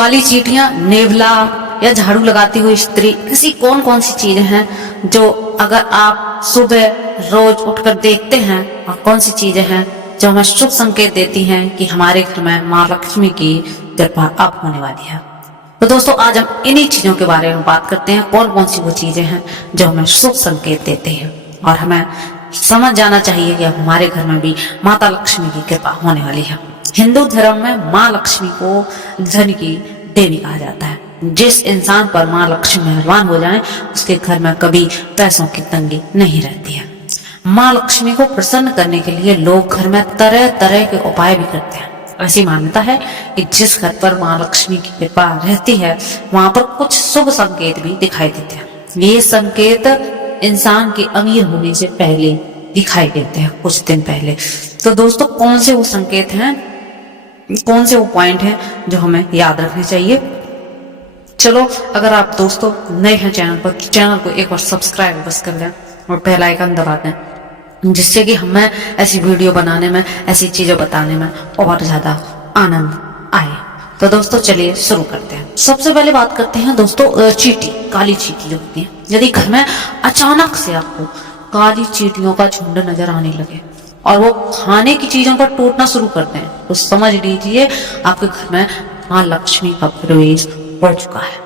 काली चींटियां, नेवला या झाड़ू लगाती हुई स्त्री, ऐसी कौन कौन सी चीजें हैं जो अगर आप सुबह रोज उठकर देखते हैं, और कौन सी चीजें हैं जो हमें शुभ संकेत देती हैं कि हमारे घर में माँ लक्ष्मी की कृपा अब होने वाली है। तो दोस्तों आज हम इन्हीं चीजों के बारे में बात करते हैं, कौन कौन सी वो चीजें हैं जो हमें शुभ संकेत देते हैं और हमें समझ जाना चाहिए कि अब हमारे घर में भी माता लक्ष्मी की कृपा होने वाली है। हिंदू धर्म में माँ लक्ष्मी को धन की देवी कहा जाता है। जिस इंसान पर माँ लक्ष्मी मेहरबान हो जाए उसके घर में कभी पैसों की तंगी नहीं रहती है। माँ लक्ष्मी को प्रसन्न करने के लिए लोग घर में तरह तरह के उपाय भी करते हैं। ऐसी मान्यता है कि जिस घर पर माँ लक्ष्मी की कृपा रहती है वहां पर कुछ शुभ संकेत भी दिखाई देते हैं। ये संकेत इंसान के अमीर होने से पहले दिखाई देते हैं, कुछ दिन पहले। तो दोस्तों कौन से वो संकेत हैं, कौन से वो पॉइंट हैं जो हमें याद रखने चाहिए। चलो अगर आप दोस्तों नए हैं चैनल पर, चैनल को एक बार सब्सक्राइब बस कर लें और बेल आइकन दबा दें, जिससे कि हमें ऐसी वीडियो बनाने में, ऐसी चीजें बताने में और ज्यादा आनंद आए। तो दोस्तों चलिए शुरू करते हैं। सबसे पहले बात करते हैं दोस्तों चींटी, काली चींटी जो होती है। यदि घर में अचानक से आपको काली चींटियों का झुंड नजर आने लगे और वो खाने की चीजों पर टूटना शुरू करते हैं तो समझ लीजिए आपके घर में माँ लक्ष्मी का प्रवेश बढ़ चुका है।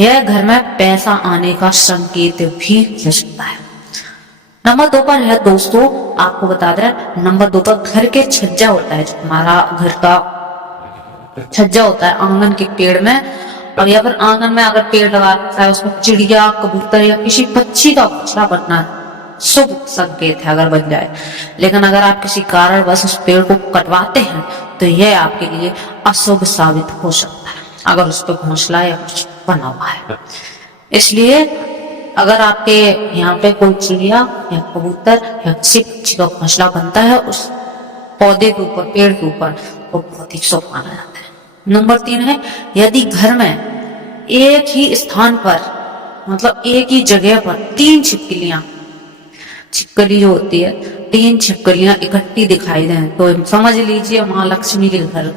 यह घर में पैसा आने का संकेत भी हो सकता है। नंबर 2 पर है दोस्तों, आपको बता दें, नंबर 2 पर घर के छज्जा होता है, जो हमारा घर का छज्जा होता है आंगन के पेड़ में, और या फिर आंगन में अगर पेड़ लगा रखा है उसमें चिड़िया, कबूतर या किसी पक्षी का घोंसला बनना शुभ संकेत है अगर बन जाए। लेकिन अगर आप किसी कारण बस उस पेड़ को कटवाते हैं तो यह आपके लिए अशुभ साबित हो सकता है अगर उस पर घोंसला या कुछ बना हुआ है। इसलिए अगर आपके यहाँ पे कोई चिड़िया या कबूतर या किसी पक्षी का घोंसला बनता है उस पौधे के ऊपर, पेड़ के ऊपर, तो बहुत ही शुभ माना जाता है। नंबर 3 है, यदि घर में एक ही स्थान पर, मतलब एक ही जगह पर 3 छिपकली जो होती है, 3 छिपकलियां इकट्ठी दिखाई दें तो समझ लीजिए माँ लक्ष्मी के घर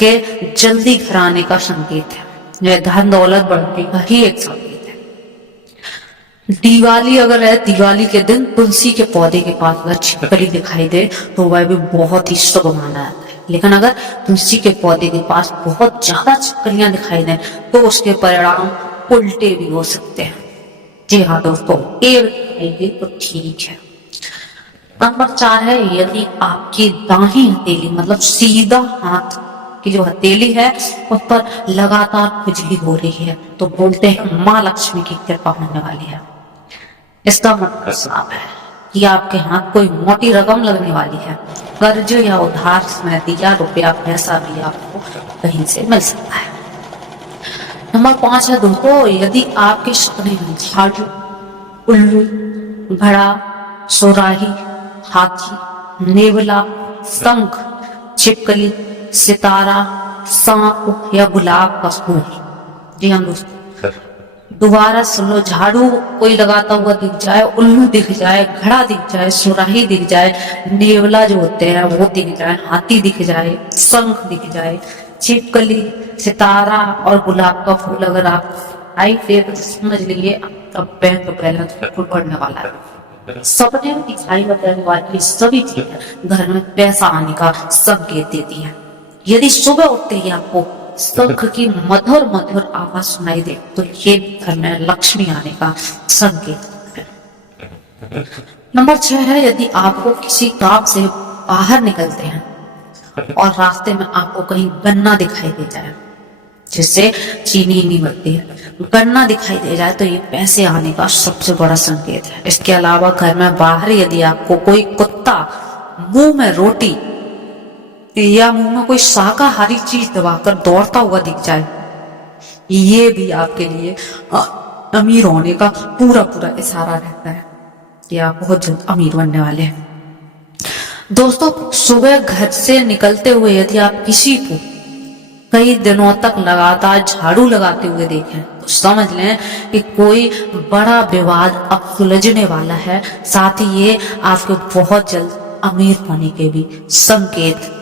के जल्दी घर आने का संकेत है। यह धन दौलत बढ़ने का ही एक संकेत है। दिवाली अगर है, दिवाली के दिन तुलसी के पौधे के पास अगर छिपकली दिखाई दे तो वह भी बहुत ही शुभ माना जाता है। लेकिन अगर तुलसी के पौधे के पास बहुत ज्यादा छिपकलियां दिखाई दें तो उसके परिणाम उल्टे भी हो सकते हैं। जी हाँ दोस्तों, एक तो ठीक है। नंबर 4 है, यदि आपकी दाहिनी हथेली, मतलब सीधा हाथ की जो हथेली है उस पर लगातार खुजली हो रही है तो बोलते हैं माँ लक्ष्मी की कृपा होने वाली है। इसका मतलब साफ है कि आपके हाथ कोई मोटी रकम लगने वाली है। कर्ज या उधार में दिया रुपया पैसा भी आपको कहीं से मिल सकता है। नंबर 5 है दोस्तों, यदि आपके सपने में झाड़ू, उल्लू, घड़ा, सुराही, हाथी, नेवला, शंख, छिपकली, सितारा, सांप या गुलाब का फूल, जी हाँ दोस्तों, दोबारा सुन लो, झाड़ू कोई लगाता हुआ दिख जाए, उल्लू दिख जाए, घड़ा दिख जाए, सुराही दिख जाए, नेवला जो होते हैं वो दिख जाए, हाथी दिख जाए, शंख दिख जाए, छिपकली, सितारा और गुलाब का फूल अगर आप आई दे तो समझ लीजिए आपका बैंक बैलेंस बिल्कुल बढ़ने वाला है। सपने में दिखाई बताने वाली सभी चीजें घर में पैसा आने का संकेत देती है। यदि सुबह उठते ही आपको शंख की मधुर मधुर आवाज सुनाई दे तो ये घर में लक्ष्मी आने का संकेत है। नंबर 6 है, यदि आपको किसी काम से बाहर निकलते हैं और रास्ते में आपको कहीं गन्ना दिखाई दे जाए, जिससे चीनी नहीं बनती है, गन्ना दिखाई दे जाए तो ये पैसे आने का सबसे बड़ा संकेत है। इसके अलावा घर में बाहर यदि आपको कोई कुत्ता मुंह में रोटी या मुंह में कोई शाकाहारी चीज दबाकर दौड़ता हुआ दिख जाए, ये भी आपके लिए अमीर होने का पूरा पूरा इशारा रहता है कि आप बहुत जल्द अमीर बनने वाले हैं। दोस्तों सुबह घर से निकलते हुए यदि आप किसी को कई दिनों तक लगातार झाड़ू लगाते हुए देखें तो समझ लें कि कोई बड़ा विवाद अब सुलझने वाला है। साथ ही ये आपको बहुत जल्द अमीर होने के भी संकेत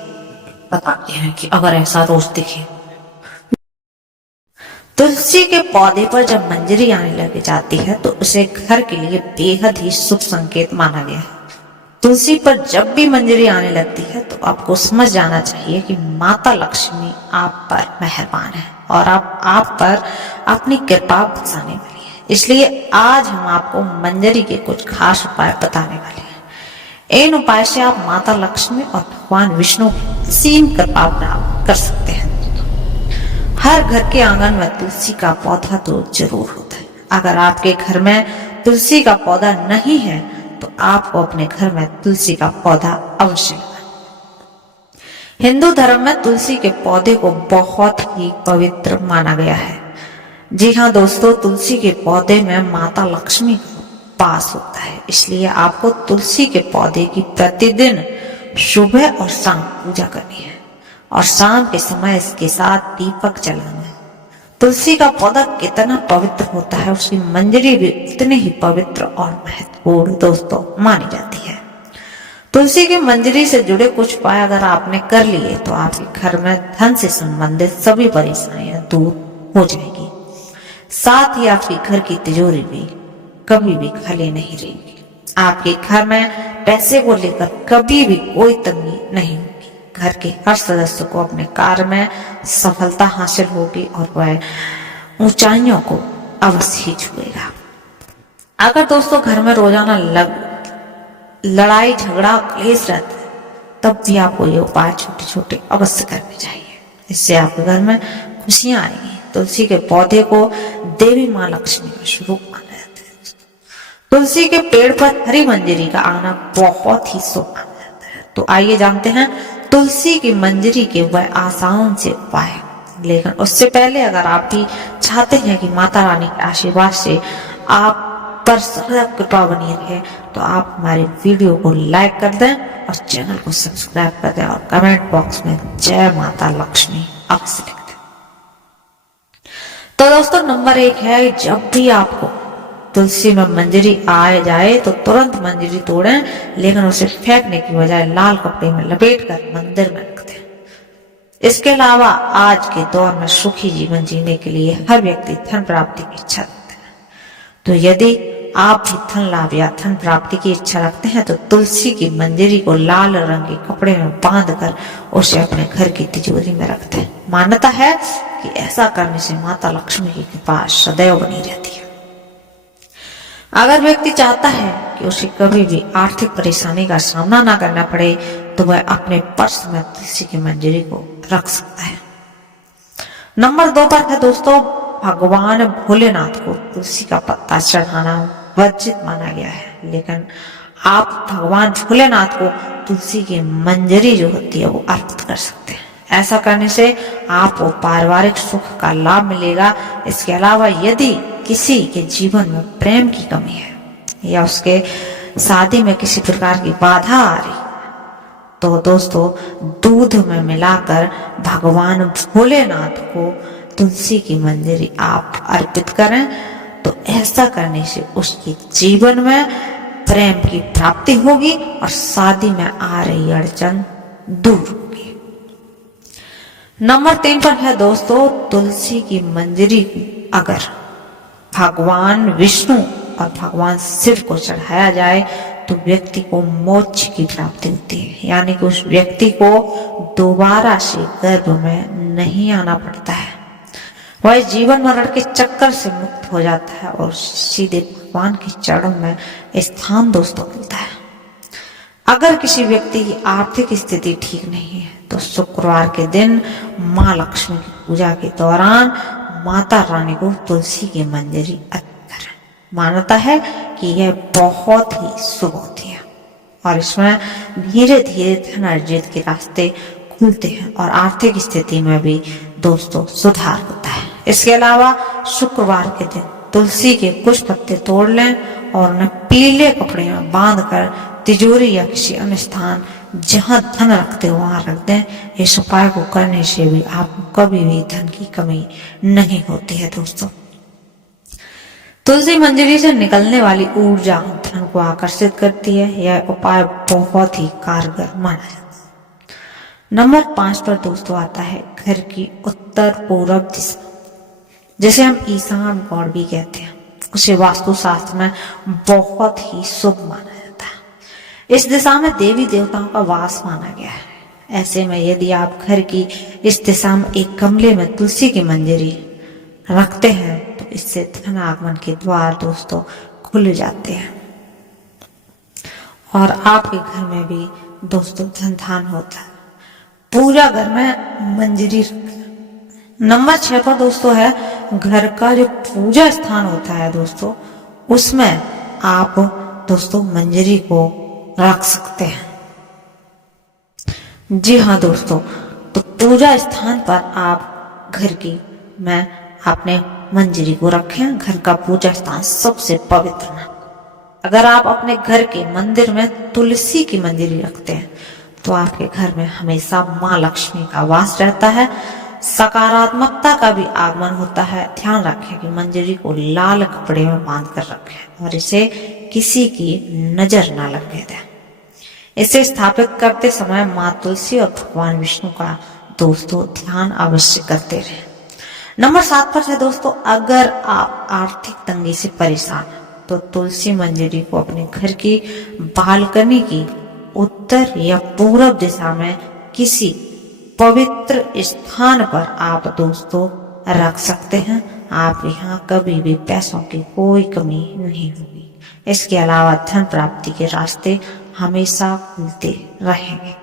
बताते हैं कि अगर ऐसा रोज दिखे। तुलसी के पौधे पर जब मंजरी आने लग जाती है तो उसे घर के लिए बेहद ही शुभ संकेत माना गया है। तुलसी पर जब भी मंजरी आने लगती है तो आपको समझ जाना चाहिए कि माता लक्ष्मी आप पर मेहरबान है और आप पर अपनी कृपा बरसाने वाली है। इसलिए आज हम आपको मंजरी के कुछ खास उपाय बताने वाले हैं। इन उपाय से आप माता लक्ष्मी और भगवान विष्णु की असीम कृपा प्राप्त कर सकते हैं। हर घर के आंगन में तुलसी का पौधा तो जरूर होता है। अगर आपके घर में तुलसी का पौधा नहीं है तो आपको अपने घर में तुलसी का पौधा अवश्य लगाएं। हिंदू धर्म में तुलसी के पौधे को बहुत ही पवित्र माना गया है। जी हाँ दोस्तों, तुलसी के पौधे में माता लक्ष्मी का वास होता है। इसलिए आपको तुलसी के पौधे की प्रतिदिन सुबह और शाम पूजा करनी है और शाम के समय इसके साथ दीपक जलाना है। तुलसी का पौधा कितना पवित्र होता है, उसकी मंजरी भी उतनी ही पवित्र और महत्वपूर्ण दोस्तों मानी जाती है। तुलसी की मंजरी से जुड़े कुछ उपाय अगर आपने कर लिए तो आपके घर में धन से संबंधित सभी परेशानियां दूर हो जाएगी। साथ ही आपके घर की तिजोरी भी कभी भी खाली नहीं रहेगी। आपके घर में पैसे को लेकर कभी भी कोई तंगी नहीं होगी। घर के हर सदस्य को अपने कार्य में सफलता हासिल होगी और वह ऊंचाइयों को अवश्य ही छुएगा। अगर दोस्तों घर में रोजाना लड़ाई झगड़ा क्लेश रहता है तब भी आपको ये उपाय छोटे छोटे अवश्य करने चाहिए। इससे आपके घर में खुशियां आएगी। तुलसी के पौधे को देवी माँ लक्ष्मी का स्वरूप माना जाता है। तुलसी के पेड़ पर हरी मंजरी का आना बहुत ही शुभ माना जाता है। तो आइए जानते हैं तुलसी की मंजरी के वह आसान से उपाय। लेकिन उससे पहले अगर आप भी चाहते हैं कि माता रानी के आशीर्वाद से आप पर सदा कृपा बनी रहे तो आप हमारे वीडियो को लाइक कर दें और चैनल को सब्सक्राइब कर दें और कमेंट बॉक्स में जय माता लक्ष्मी अवश्य लिख दें। तो दोस्तों नंबर 1 है, जब भी आपको तुलसी में मंजरी आ जाए तो तुरंत मंजरी तोड़ें, लेकिन उसे फेंकने की बजाय लाल कपड़े में लपेटकर मंदिर में रख दें। इसके अलावा आज के दौर में सुखी जीवन जीने के लिए हर व्यक्ति धन प्राप्ति की इच्छा रखते हैं। तो यदि आप भी धन लाभ या धन प्राप्ति की इच्छा रखते हैं तो तुलसी की मंजरी को लाल रंग के कपड़े में बांधकर उसे अपने घर की तिजोरी में रख दें। मान्यता है कि ऐसा करने से माता लक्ष्मी की कृपा सदैव बनी रहती है। अगर व्यक्ति चाहता है कि उसे कभी भी आर्थिक परेशानी का सामना ना करना पड़े तो वह अपने पर्स में तुलसी की मंजरी को रख सकता है। नंबर 2 पर है दोस्तों, भगवान भोलेनाथ को तुलसी का पत्ता चढ़ाना वर्जित माना गया है। लेकिन आप भगवान भोलेनाथ को तुलसी की मंजरी जो होती है वो अर्पित कर सकते हैं। ऐसा करने से आपको पारिवारिक सुख का लाभ मिलेगा। इसके अलावा यदि किसी के जीवन में प्रेम की कमी है या उसके शादी में किसी प्रकार की बाधा आ रही तो दोस्तों दूध में मिलाकर भगवान भोलेनाथ को तुलसी की मंजरी आप अर्पित करें तो ऐसा करने से उसके जीवन में प्रेम की प्राप्ति होगी और शादी में आ रही अड़चन दूर होगी। नंबर 3 पर है दोस्तों, तुलसी की मंजरी अगर भगवान विष्णु और भगवान शिव को चढ़ाया जाए तो व्यक्ति को मोक्ष की प्राप्ति होती है। यानी कि उस व्यक्ति को दोबारा से गर्भ में नहीं आना पड़ता है। वह जीवन मरण के चक्कर से मुक्त हो जाता है और सीधे भगवान के चरणों में स्थान दोस्तों मिलता है। अगर किसी व्यक्ति की आर्थिक स्थिति ठीक नहीं है तो शुक्रवार के दिन माँ लक्ष्मी की पूजा के दौरान माता रानी को तुलसी की मंजरी अर्पित करें। मान्यता है कि यह बहुत ही शुभ होती है और इसमें धीरे धीरे धन अर्जित के रास्ते खुलते हैं और आर्थिक स्थिति में भी दोस्तों सुधार होता है। इसके अलावा शुक्रवार के दिन तुलसी के कुछ पत्ते तोड़ लें और उन्हें पीले कपड़े में बांधकर तिजोरी या किसी अन्य स्थान जहां धन रखते हो वहां रख दें। इस उपाय को करने से भी आपको कभी भी धन की कमी नहीं होती है। दोस्तों तुलसी मंजरी से निकलने वाली ऊर्जा धन को आकर्षित करती है। यह उपाय बहुत ही कारगर माना जाता है। नंबर 5 पर दोस्तों आता है घर की उत्तर पूर्व दिशा। जिसे हम ईशान कोण भी कहते हैं, उसे वास्तुशास्त्र में बहुत ही शुभ माना जाता है। इस दिशा में देवी देवताओं का वास माना गया है। ऐसे में यदि आप घर की इस दिशा में एक गमले में तुलसी की मंजरी रखते हैं तो इससे धन आगमन के द्वार दोस्तों खुल जाते हैं और आपके घर में भी दोस्तों धन धान होता है। पूजा घर में मंजरी नंबर 6 पर दोस्तों है घर का जो पूजा स्थान होता है दोस्तों, उसमें आप दोस्तों मंजरी को रख सकते हैं। जी हाँ दोस्तों, तो पूजा स्थान पर आप घर की में आपने मंजरी को रखें। घर का पूजा स्थान सबसे पवित्र है। अगर आप अपने घर के मंदिर में तुलसी की मंजरी रखते हैं तो आपके घर में हमेशा माँ लक्ष्मी का वास रहता है, सकारात्मकता का भी आगमन होता है। ध्यान रखें कि मंजरी को लाल कपड़े में बांध कर रखें और इसे किसी की नजर न लगने दें। इसे स्थापित करते समय माँ तुलसी और भगवान विष्णु का दोस्तों ध्यान अवश्य करते रहें। नंबर 7 पर है दोस्तों, अगर आप आर्थिक तंगी से परेशान हैं तो तुलसी मंजरी को अपने घर की बालकनी की उत्तर या पूर्व दिशा में किसी पवित्र स्थान पर आप दोस्तों रख सकते हैं। आप यहाँ कभी भी पैसों की कोई कमी नहीं होगी। इसके अलावा धन प्राप्ति के रास्ते हमेशा खुलते रहेंगे।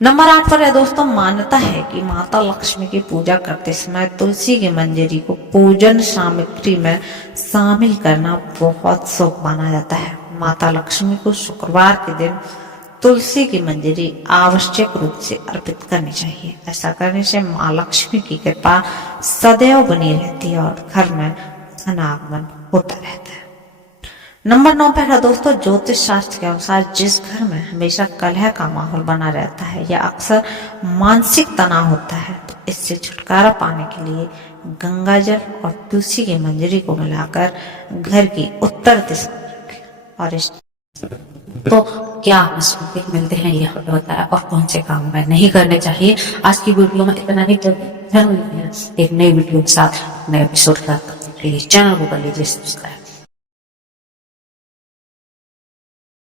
नंबर 8 पर है दोस्तों, मान्यता है कि माता लक्ष्मी की पूजा करते समय तुलसी की मंजरी को पूजन सामग्री में शामिल करना बहुत शुभ माना जाता है। माता लक्ष्मी को शुक्रवार के दिन तुलसी की मंजरी आवश्यक रूप से अर्पित करनी चाहिए। ऐसा करने से माँ लक्ष्मी की कृपा सदैव बनी रहती है और घर में धन आगमन होता रहता है। नंबर 9 पर है दोस्तों, ज्योतिष शास्त्र के अनुसार जिस घर में हमेशा कलह का माहौल बना रहता है या अक्सर मानसिक तनाव होता है तो इससे छुटकारा पाने के लिए गंगा जल और तुलसी की मंजरी को मिलाकर घर की उत्तर दिशा में रखें। और इस तो क्या हमें संकेत मिलते हैं यह बताया और कौन से काम में नहीं करने चाहिए। आज की वीडियो में इतना ही। एक नई वीडियो के साथ नए एपिसोड का प्लीज चैनल को कर लीजिए सब्सक्राइब।